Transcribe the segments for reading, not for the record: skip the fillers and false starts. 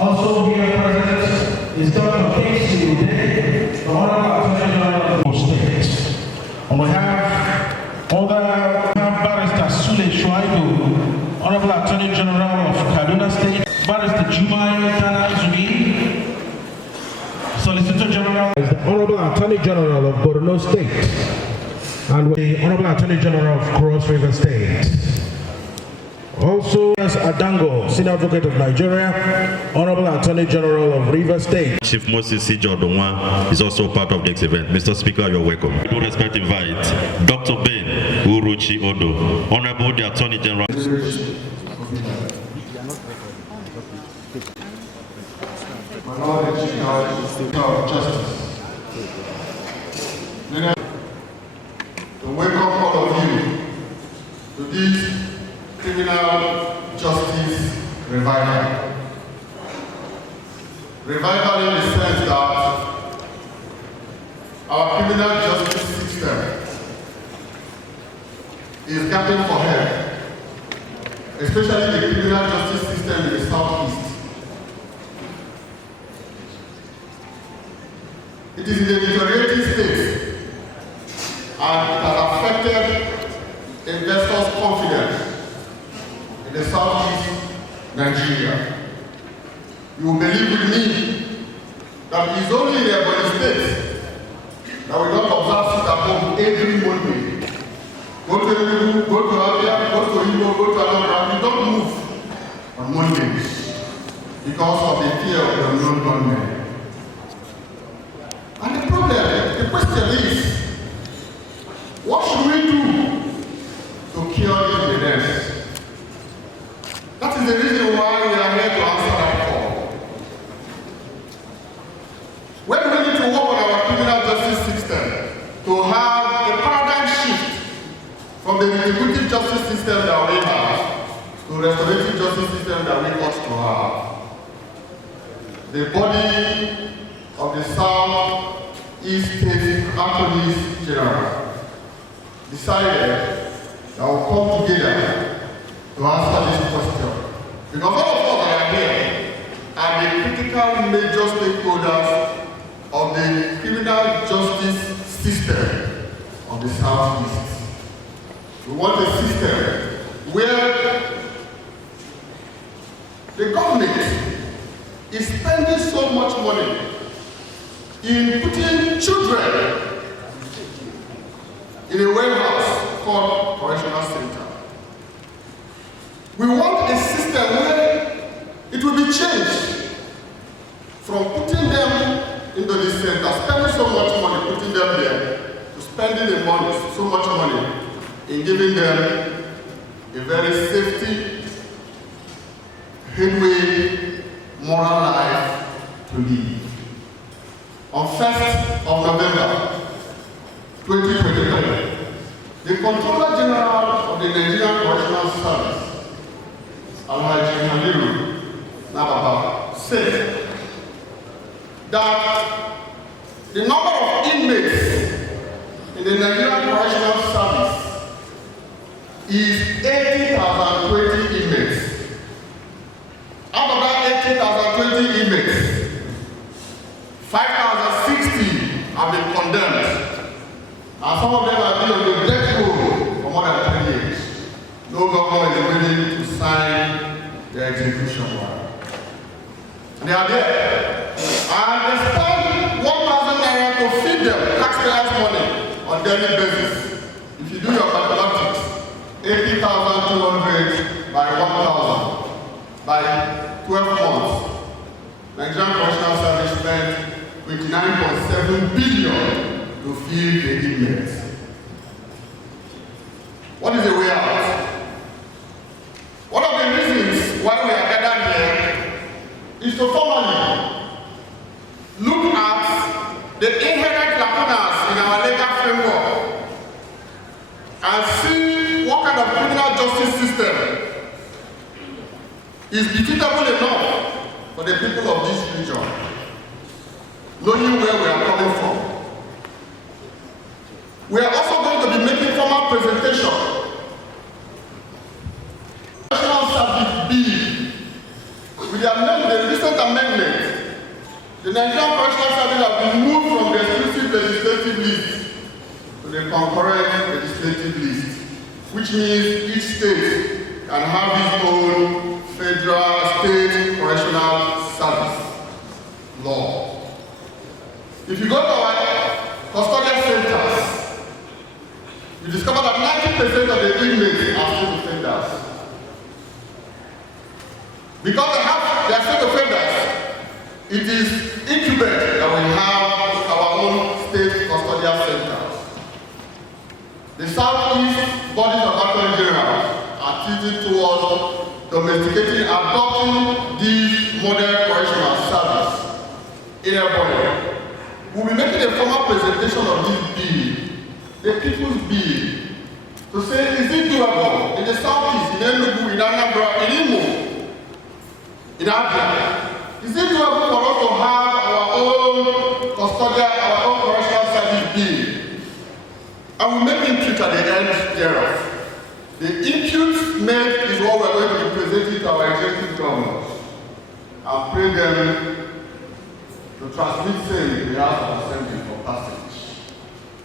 Also here present is Dr. Casey Ude, the Honorable Attorney General of Ebonyi State. And we have Barrister Sule Shuaibu, Honorable Attorney General of Kaduna State, Barrister Jumai Tanazumi, Solicitor General, is the Honorable Attorney General of Borno State, and the Honorable Attorney General of Cross River State. Also, Adango, Senior Advocate of Nigeria, Honorable Attorney General of River State. Chief Moses Ijodonwa is also part of this event. Mr. Speaker, you're welcome. With due respect, invite Dr. Ben Uruchi Odo, Honorable the Attorney General. My Lord and Chief Justice, to welcome all of you to this criminal justice revival. Revival in the sense that our criminal justice system is getting for help, especially the criminal justice system in the Southeast. It is in the deteriorating state, and it has affected investors' confidence in the Southeast Nigeria. You will believe with me that it is only in Ebonyi State that we don't observe sit at home every Monday. Go to Enugu, go to Abia, go to Igbo, go to Anambra. We don't move on Mondays because of the fear of the unknown gunmen. And the question is, what should we do to cure this evidence? That is the reason why we are here to answer that call. When we need to work on our criminal justice system to have a paradigm shift from the retributive justice system that we have to restorative justice system that we ought to have. The body of the Southeast State Attorneys General decided that we'll come together to answer this question. Because all of us that are here are the critical major stakeholders of the criminal justice system of the Southeast. We want a system where the government is spending so much money in putting children in a warehouse called correctional center. We want a system where it will be changed from putting them into this center, spending so much money putting them there, to spending the money, so much money in giving them a very safety, headway, moral life to live. On 1st of November 2023, the Controller General of the Nigerian Correctional Service, Alhaji Haliru Nababa, said that the number of inmates in the Nigerian Correctional Service is 80,020 inmates. Out of that 80,020 inmates, 5,060 have been condemned, and some of them have been on the death row for more than 10 years. No government is willing to sign their execution warrant. And they are there. And they spend 1,000 naira to feed them taxpayers' money on daily basis. If you do your mathematics, 80,200 by 1,000 by 12 months. Nigerian Correctional Service spent 29.7 billion to feed the inmates. What is the way out? One of the reasons why we are gathered here is to formally look at the inherent lacunas in our legal framework and see what kind of criminal justice system is befitable enough for the people of this region, knowing where we are coming from. We are also going to be making formal presentation. National Service Bill, with the recent amendment, the Nigerian Correctional Service has been moved from the exclusive legislative list to the concurrent legislative list, which means each state can have its own federal state correctional service law. If you go to our custodial centers, you discover that 90% of the inmates are state offenders. Because they are state offenders, it is incumbent that we have our own state custodial centers. The Southeast bodies of Attorney General are tilted towards domesticating, adopting these modern correctional service in Ebonyi. We'll be making a formal presentation of this bill, the people's bill, to say, is it doable in the Southeast, in Enugu, in Anambra, in Imo, in Abia? Is it doable for us to have our own custodial, our own correctional service bill? And we make impute at the end thereof. The impute made is what we're going to be presenting to our executive governors and pray them to transmit same in the House of Assembly for passage.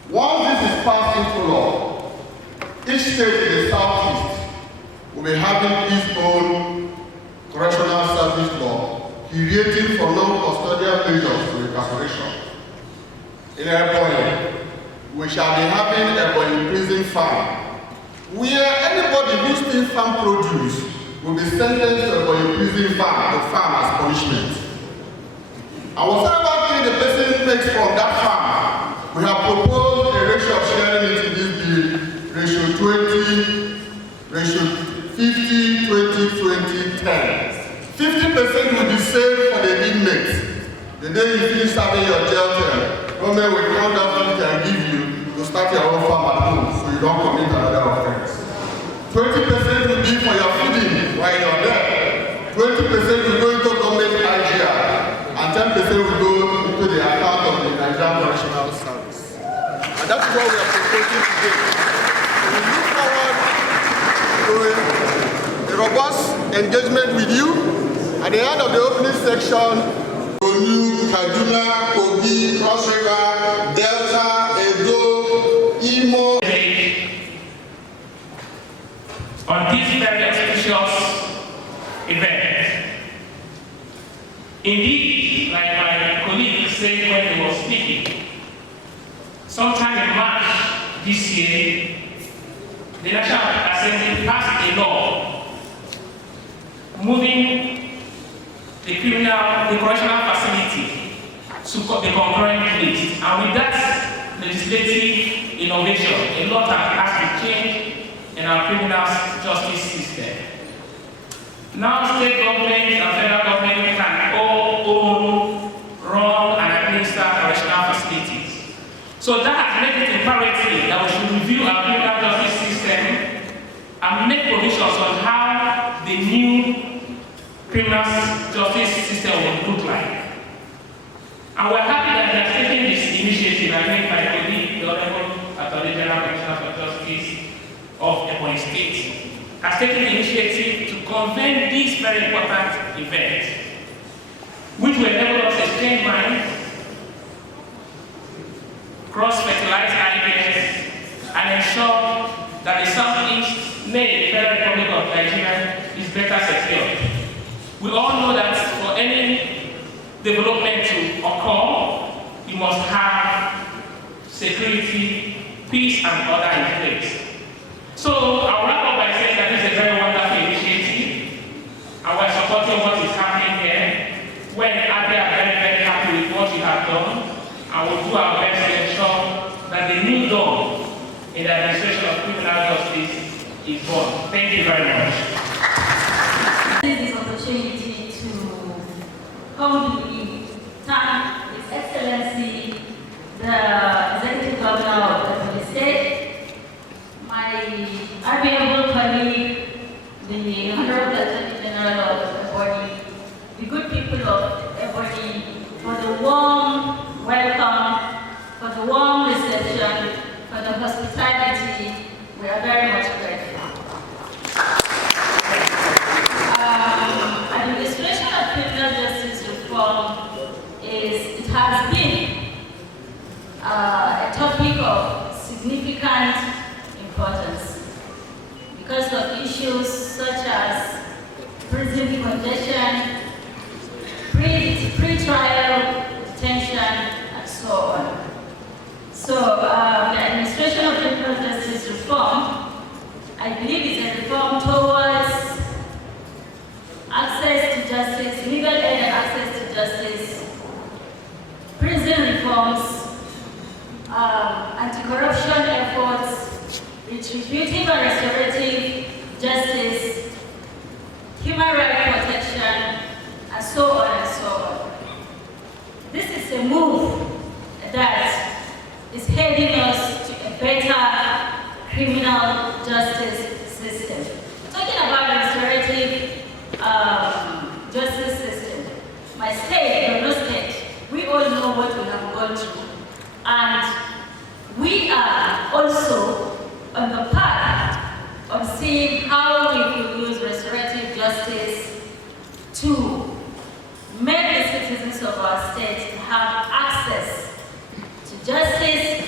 Once this is passed into law, each state in the Southeast will be having its own correctional service law, creating for non-custodial measures to the corporation. In Ebonyi, we shall be having Ebonyi prison farm, where anybody who steals farm produce will be sentenced to Ebonyi prison farm, the farm as punishment. And whatever thing the person makes from that farm, we have proposed a ratio of sharing it in this bill, ratio 20, ratio 50, 20, 20, 10. 50% will be saved for the inmates. The day you finish serving your jail term, government will count that 50 and give you to start your own farm at home so you don't commit another offense. 20% will be for your feeding while you're there. 20% will go into government IGR. And 10% will go into the account of the Nigerian Correctional Service. And that's what we are proposing today. So we look forward to a robust engagement with you. At the end of the opening section, Borno, Kaduna, Kogi, Cross River, Delta, Edo, Imo. On this very auspicious event. Indeed, like my colleague said when he was speaking, sometime in March this year, the National Assembly passed a law moving the correctional facility to the concurrent list. And with that legislative innovation, a lot has to change in our criminal justice system. Now state government and federal government can all own, run and administer correctional facilities. So that has made it imperative that we should review our criminal justice system and make provisions on how the new criminal justice system will look like. And we're happy that they are taking this initiative, I think by the Honorable Attorney General Commissioner for Justice of Ebonyi State, has taken the initiative to convene this very important event, which will enable us to exchange minds, cross-fertilize ideas, and ensure that the Southeast, nay, the Federal Republic of Nigeria, is better secured. We all know that for any development to occur, you must have security, peace, and order in place. So I'll wrap up by saying that this is a very wonderful initiative, and we're supporting what is happening here. When Abia are very, very happy with what you have done, and we'll do our best to ensure that the new dawn in the administration of criminal justice is born. Thank you very much. This opportunity to humbly thank His Excellency, the Executive Governor of Ebonyi State, my amiable colleague, the Honorable Attorney General of Ebonyi, the good people of Ebonyi, for the warm welcome, for the warm reception, for the hospitality. We are very much grateful. Administration of criminal justice reform it has been a topic of significant importance because of issues such as prison congestion, pre-trial detention, and so on. So the administration of criminal justice reform, I believe, is a reform towards access to justice, legal aid and access to justice, prison reforms, anti-corruption efforts, retributive and restorative justice, human rights protection, and so on and so on. This is a move that is heading us to a better criminal justice system. Talking about restorative justice system, my state, Borno State, we all know what we have gone through. And we are also on the path of seeing how we can use restorative justice to make the citizens of our state have access to justice,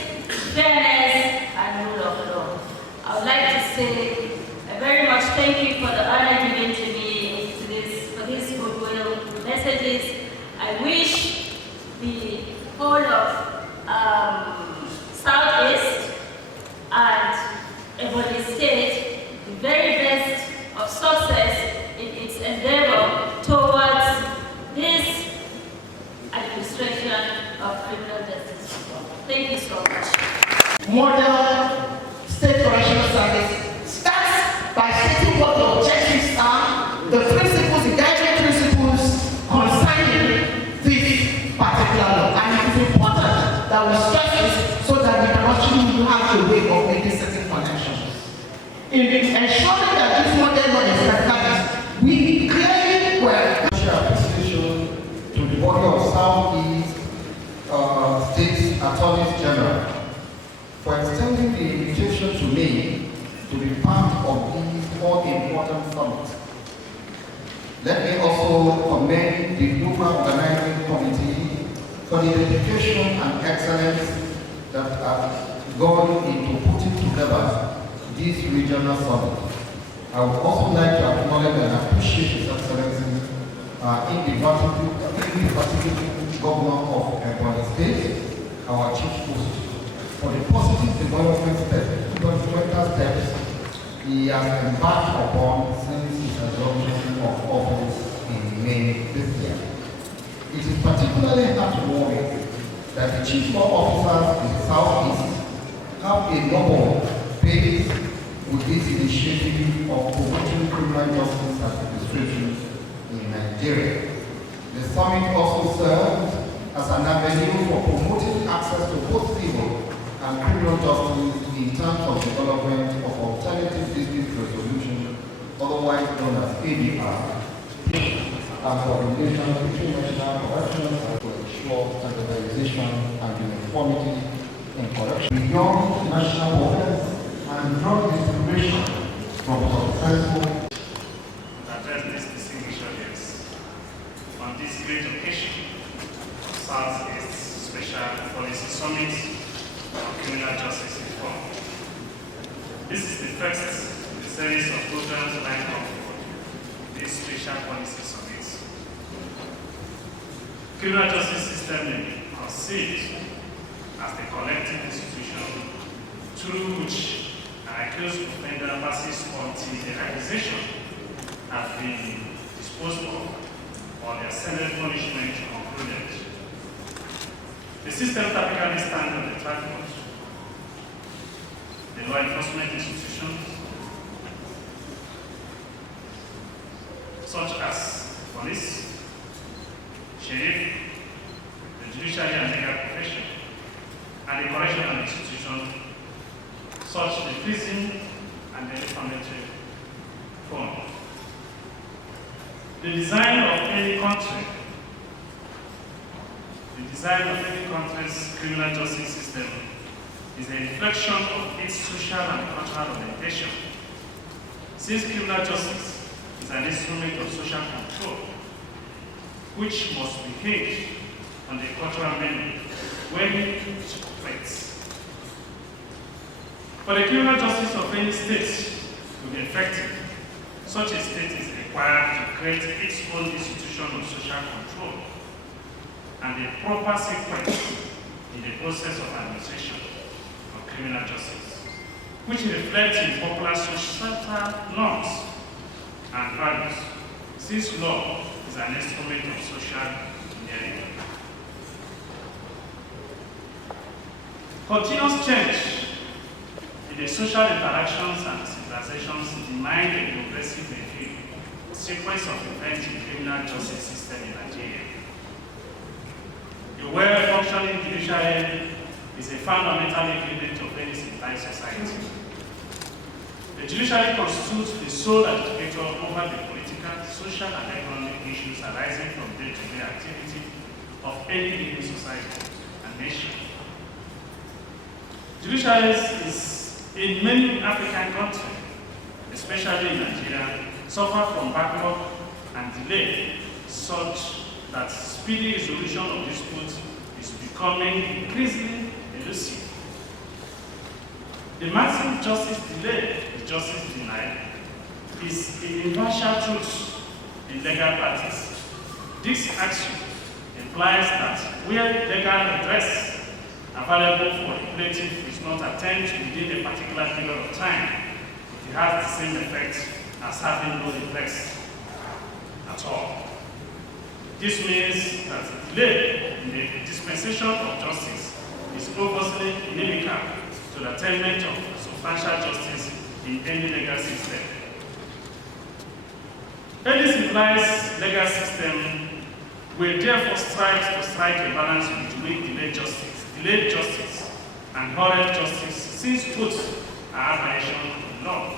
fairness, and rule of law. I would like to say very much thank you for the honor given to me for these goodwill messages. I wish the whole of Southeast and Ebonyi State the very best of success in its endeavor towards this administration of criminal justice reform. Thank you so much. Modern state correctional service starts by stating what the objectives are, the principles, the guiding principles concerning this particular law. And it is important that we stress this so that we can actually have a way of making certain connections. In ensuring that this model law is established, we clearly were appreciation to the body of Southeast State Attorneys General for extending the invitation to me to be part of these all-important summit. Let me also commend the local organizing committee for the dedication and excellence that have gone into putting together this regional summit. I would also like to acknowledge and appreciate His Excellency particular Governor of Ebonyi State, our chief host, for the positive development steps he has embarked upon since his assumption of office in May this year. It is particularly heartwarming that the chief law officers in the Southeast have a noble base with this initiative of promoting criminal justice administration in Nigeria. The summit also serves as an avenue for promoting access to both civil and criminal justice in terms of development of alternative dispute resolution, otherwise known as ADR, and coordination between national corrections to ensure standardization and uniformity in correction beyond national borders and drug distribution from successful address this distinguished audience on this great occasion of Southeast Special Policy Summit on Criminal Justice Reform. This is the first in the series of programs lined up for this Special Policy Summit. Criminal justice system may be conceived as the collective institution through which an accused offender passes until the accusation has been disposed of or their Senate punishment concluded. The system typically stands on the tripod: the law enforcement institutions, such as police, sheriff, the judiciary and legal profession, and the correctional institution, such as the prison and the reformatory form. The design of any country's criminal justice system is a reflection of its social and cultural orientation. Since criminal justice is an instrument of social control, which must be hinged on the cultural menu when it operates. For the criminal justice of any state to be effective, such a state is required to create its own institution of social control and a proper sequence in the process of administration of criminal justice, which reflects in popular societal norms and values, since law is an instrument of social engineering. Continuous change in the social interactions and civilizations demand a progressive review sequence of events in criminal justice system in Nigeria. A well-functioning judiciary is a fundamental ingredient of any civilized society. The judiciary constitutes the sole adjudicator over the political, social, and economic issues arising from day-to-day activity of any given society and nation. Judiciaries is in many African countries, especially in Nigeria, suffer from backlog and delay, such that speedy resolution of disputes is becoming increasingly elusive. The massive justice delay, the justice denied, is a universal truth in legal practice. This action implies that where legal redress available for a plaintiff is not attained within a particular period of time, it has the same effect as having no redress at all. This means that the delay in the dispensation of justice is obviously inimical to the attainment of substantial justice in any legal system. Any civilized legal system will therefore strive to strike a balance between delayed justice and hurried justice, since both are aberrations of law.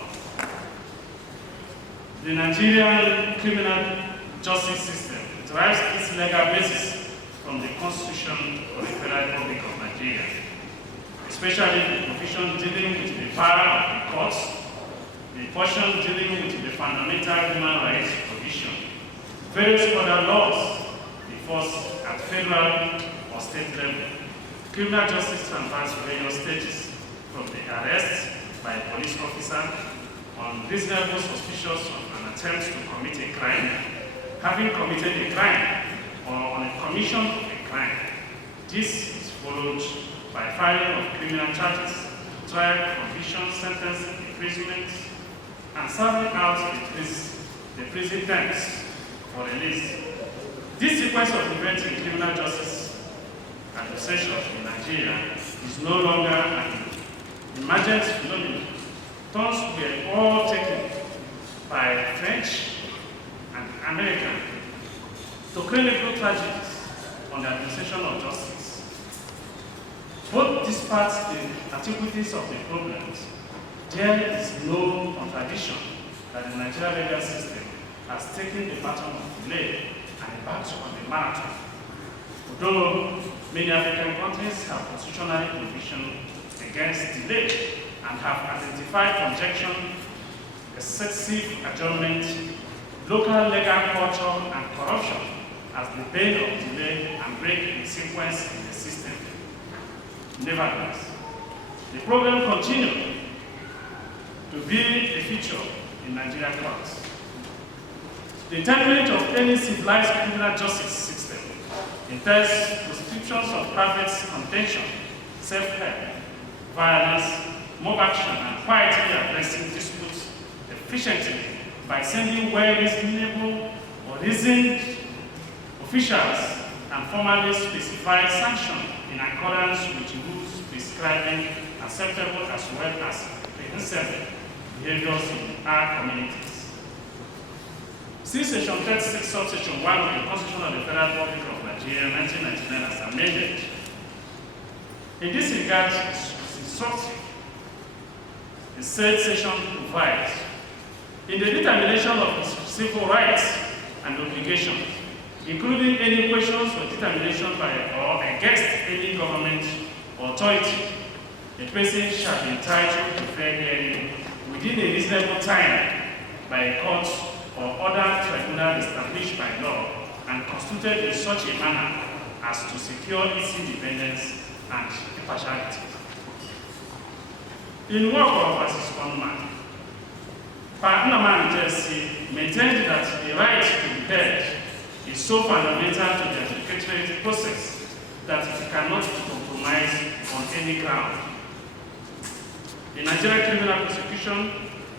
The Nigerian criminal justice system derives its legal basis from the Constitution of the Federal Republic of Nigeria, especially the provision dealing with the power of the courts, the portion dealing with the fundamental human rights provision, various other laws enforced at federal or state level. Criminal justice transfers various stages from the arrest by a police officer on reasonable suspicion of an attempt to commit a crime, having committed a crime, or on a commission of a crime. This is followed by filing of criminal charges, trial, conviction, sentence, imprisonment, and serving out the prison terms for release. This sequence of events in criminal justice administration in Nigeria is no longer an emergent phenomenon. Turns were all taken by French and American to clinical tragedies on the administration of justice. Both despite the antiquities of the problems, there is no contradiction that the Nigerian legal system has taken the baton of delay and embarked on the marathon. Although many African countries have constitutional provision against delay and have identified congestion, excessive adjournment, local legal culture, and corruption as the bane of delay and break in sequence in the system. Nevertheless, the problem continues to be a feature in Nigerian courts. The attainment of any civilized criminal justice system entails prescriptions of private contention, self-help, violence, mob action, and quietly addressing disputes efficiently by sending well-reasonable or reasoned officials and formally specified sanctions in accordance with rules prescribing acceptable as well as reprehensible behaviors in our communities. Since Section 36, Subsection 1 of the Constitution of the Federal Republic of Nigeria, 1999, as amended, in this regard, the said section provides, in the determination of civil rights and obligations, including any questions for determination by or against any government authority, a person shall be entitled to fair hearing within a reasonable time by a court or other tribunal established by law, and constituted in such a manner as to secure its independence and impartiality. In Nwifuru versus Ogbonna, Fagbemi Jesse maintained that the right to be heard is so fundamental to the adjudicatory process that it cannot be compromised on any ground. The Nigerian criminal prosecution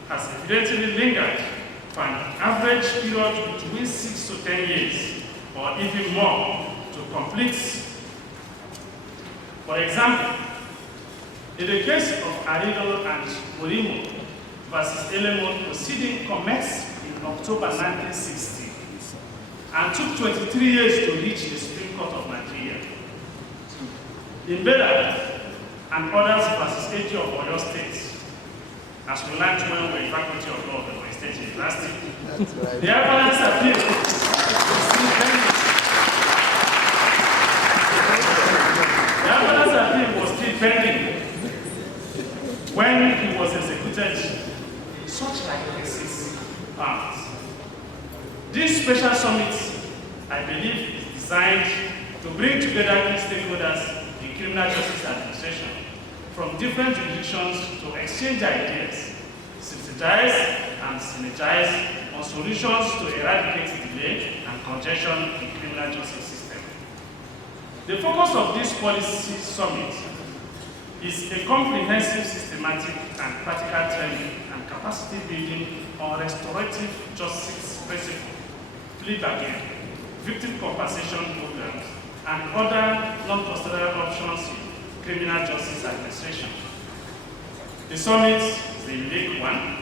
has evidently lingered for an average period between 6 to 10 years, or even more, to complete. For example, in the case of Arido and Morimo versus Elemo, proceeding commenced in October 1960 and took 23 years to reach the Supreme Court of Nigeria. In Beda and others versus AG of Oyo State, as we learned when we were in Faculty of Law at Ebonyi State University, the evidence appeal was still pending. The evidence appeal was still pending when he was executed in such like cases. This special summit, I believe, is designed to bring together key stakeholders in criminal justice administration from different jurisdictions to exchange ideas, synthesize and synergize on solutions to eradicate delay and congestion in criminal justice system. The focus of this policy summit is a comprehensive, systematic, and practical training and capacity building on restorative justice principle, plea bargain, victim compensation programs, and other non-custodial options in criminal justice administration. The summit is a unique one,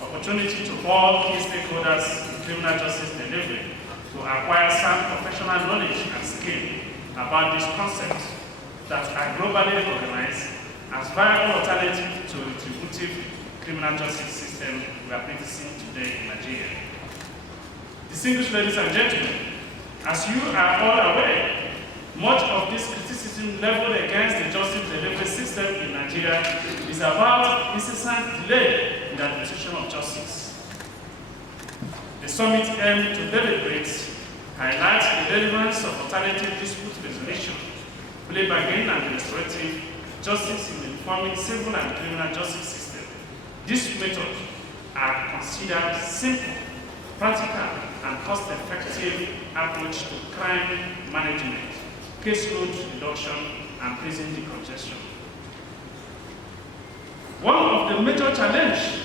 opportunity to all key stakeholders in criminal justice delivery to acquire some professional knowledge and skill about this concept that are globally recognized as viable alternative to retributive criminal justice system we are practicing today in Nigeria. Distinguished ladies and gentlemen, as you are all aware, much of this criticism leveled against the justice delivery system in Nigeria is about incessant delay in the administration of justice. The summit aimed to deliberate, highlight the relevance of alternative dispute resolution, plea bargain and restorative justice in informing civil and criminal justice system. These methods are considered simple, practical, and cost-effective approach to crime management, caseload reduction, and prison decongestion. One of the major challenges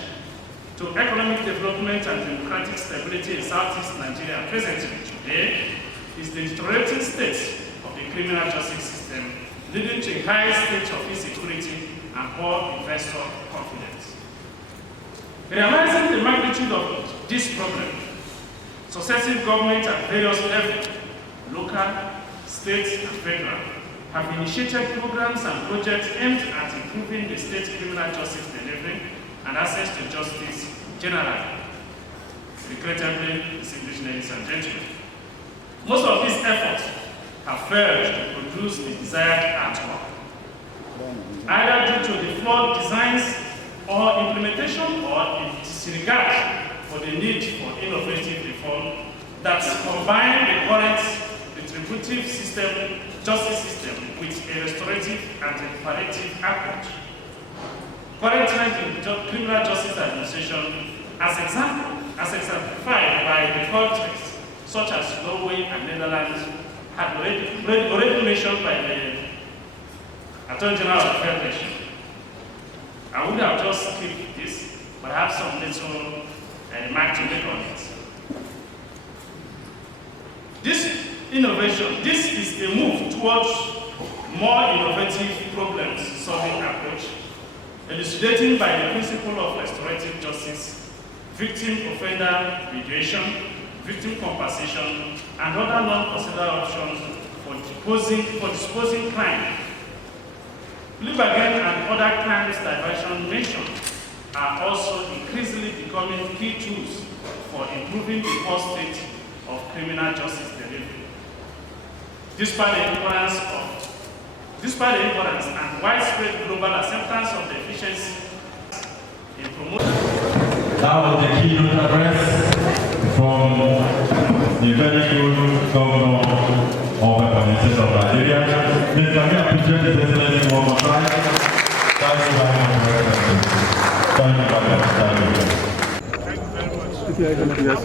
to economic development and democratic stability in Southeast Nigeria presently today is the deteriorating state of the criminal justice system, leading to a high state of insecurity and poor investor confidence. Realizing the magnitude of this problem, successive governments at various levels, local, state, and federal, have initiated programs and projects aimed at improving the state criminal justice delivery and access to justice generally. Regrettably, distinguished ladies and gentlemen, most of these efforts have failed to produce the desired outcome, either due to the flawed designs or implementation or in disregard for the need for innovative reform that combine the current retributive system, justice system with a restorative and reparative approach. Current trend in criminal justice administration, as exemplified by the countries such as Norway and Netherlands, had already mentioned by the Attorney General of the Federation. I would have just skipped this, but I have some little remark to make on it. This innovation, this is a move towards more innovative problem-solving approach, elucidating by the principle of restorative justice, victim-offender mediation, victim compensation, and other non-procedural options for disposing crime. Plea bargain and other crimes diversion mentioned are also increasingly becoming key tools for improving the core state of criminal justice delivery. Despite the importance and widespread global acceptance of the efficiency in promoting. That was the keynote address from the very good governor of Ebonyi State of Nigeria. Please can we appreciate His Excellency one more time? Thank you very much, Your Excellency. Thank you very much. Thank you very much.